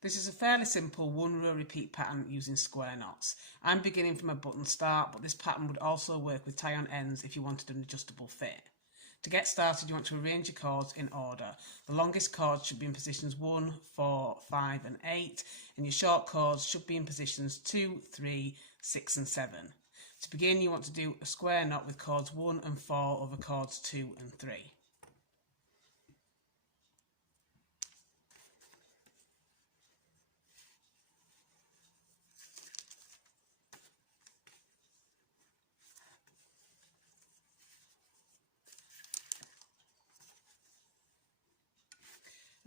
This is a fairly simple one row repeat pattern using square knots. I'm beginning from a button start, but this pattern would also work with tie on ends if you wanted an adjustable fit. To get started, you want to arrange your cords in order. The longest cords should be in positions 1, 4, 5 and 8, and your short cords should be in positions 2, 3, 6 and 7. To begin, you want to do a square knot with cords 1 and 4 over cords 2 and 3.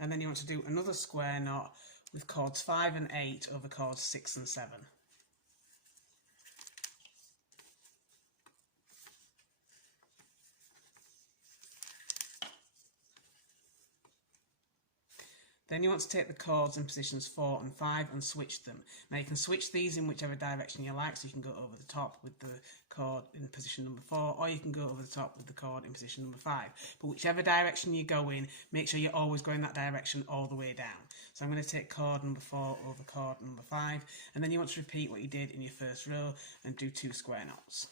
And then you want to do another square knot with cords 5 and 8 over cords 6 and 7. Then you want to take the cords in positions 4 and 5 and switch them. Now you can switch these in whichever direction you like, so you can go over the top with the cord in position number 4, or you can go over the top with the cord in position number 5. But whichever direction you go in, make sure you're always going that direction all the way down. So I'm going to take cord number 4 over cord number 5, and then you want to repeat what you did in your first row and do 2 square knots.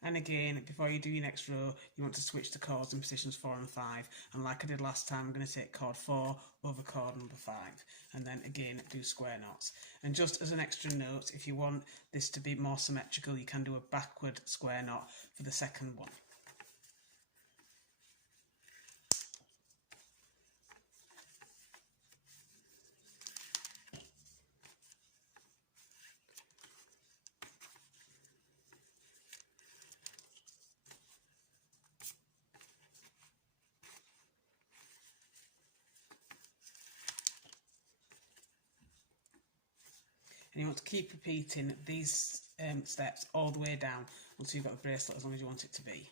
And again, before you do your next row, you want to switch the cords in positions 4 and 5. And like I did last time, I'm going to take cord 4 over cord number 5. And then again, do square knots. And just as an extra note, if you want this to be more symmetrical, you can do a backward square knot for the second one. And you want to keep repeating these steps all the way down until you've got the bracelet as long as you want it to be.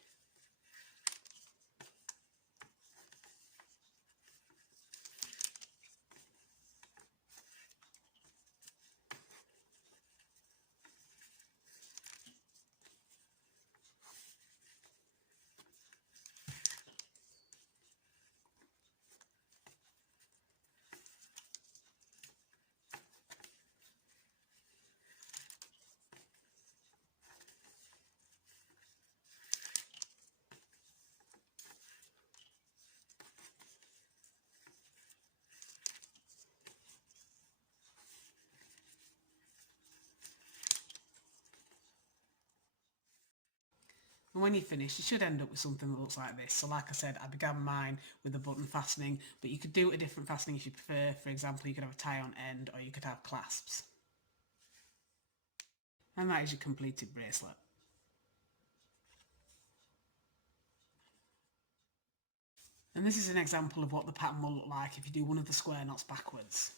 And when you finish, you should end up with something that looks like this. So like I said, I began mine with a button fastening, but you could do a different fastening if you prefer. For example, you could have a tie on end, or you could have clasps. And that is your completed bracelet. And this is an example of what the pattern will look like if you do one of the square knots backwards.